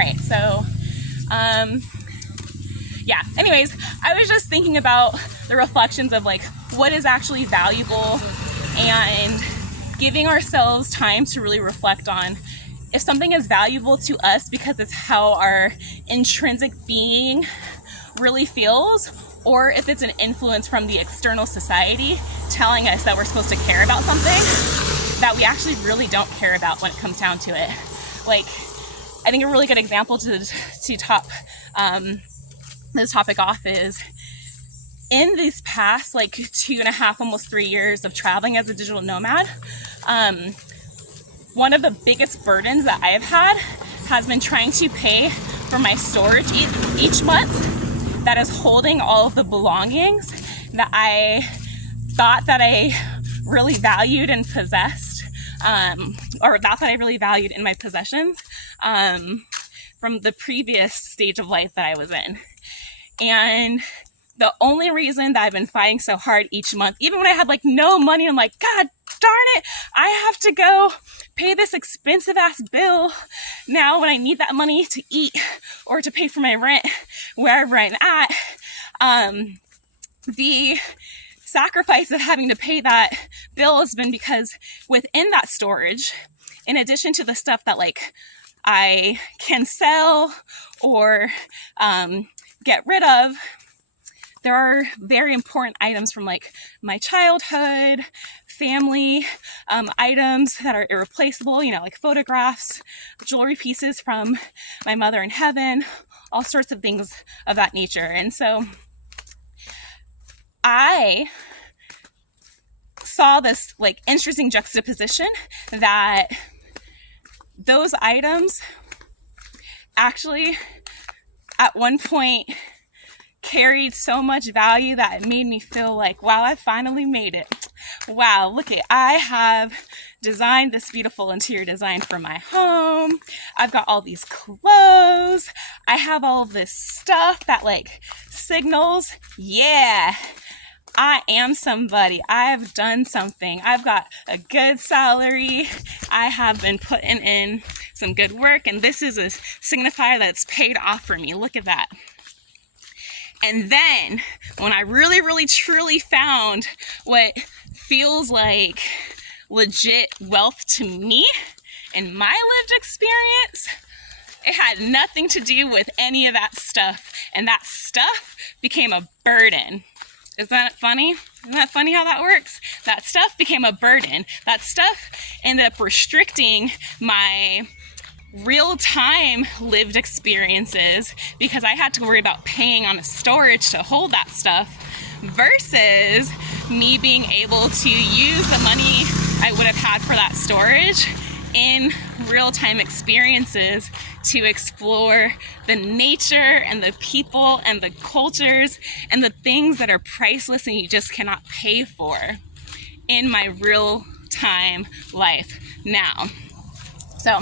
right, so yeah, anyways, I was just thinking about the reflections of like what is actually valuable and giving ourselves time to really reflect on if something is valuable to us because it's how our intrinsic being really feels, or if it's an influence from the external society telling us that we're supposed to care about something that we actually really don't care about when it comes down to it. Like, I think a really good example to top this topic off is in these past like 2.5, almost 3 years of traveling as a digital nomad, one of the biggest burdens that I have had has been trying to pay for my storage each month that is holding all of the belongings that I thought that I really valued and possessed, or not that I really valued in my possessions, from the previous stage of life that I was in. And the only reason that I've been fighting so hard each month, even when I had like no money, I'm like, God darn it, I have to go pay this expensive ass bill now when I need that money to eat or to pay for my rent wherever I'm at. The sacrifice of having to pay that bill has been because within that storage, in addition to the stuff that like I can sell or get rid of, there are very important items from like my childhood, family, items that are irreplaceable, you know, like photographs, jewelry pieces from my mother in heaven, all sorts of things of that nature. And so I saw this like interesting juxtaposition that those items actually at one point carried so much value that it made me feel like, wow, I finally made it. Wow, look at, I have designed this beautiful interior design for my home. I've got all these clothes. I have all of this stuff that like signals, yeah, I am somebody. I've done something. I've got a good salary. I have been putting in some good work, and this is a signifier that's paid off for me. Look at that. And then when I really, really, truly found what feels like legit wealth to me in my lived experience, it had nothing to do with any of that stuff. And that stuff became a burden. Isn't that funny? Isn't that funny how that works? That stuff became a burden. That stuff ended up restricting my real-time lived experiences because I had to worry about paying on a storage to hold that stuff versus me being able to use the money I would have had for that storage in real-time experiences to explore the nature and the people and the cultures and the things that are priceless and you just cannot pay for in my real-time life now. So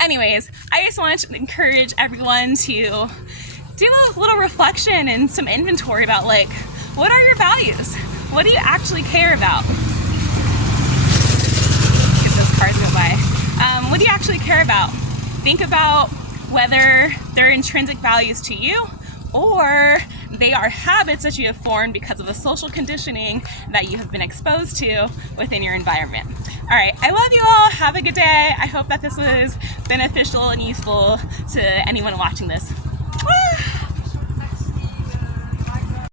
anyways, I just wanted to encourage everyone to do a little reflection and some inventory about like, what are your values? What do you actually care about? Get those cars go by. What do you actually care about? Think about whether they're intrinsic values to you or they are habits that you have formed because of the social conditioning that you have been exposed to within your environment. All right, I love you all. Have a good day. I hope that this was beneficial and useful to anyone watching this.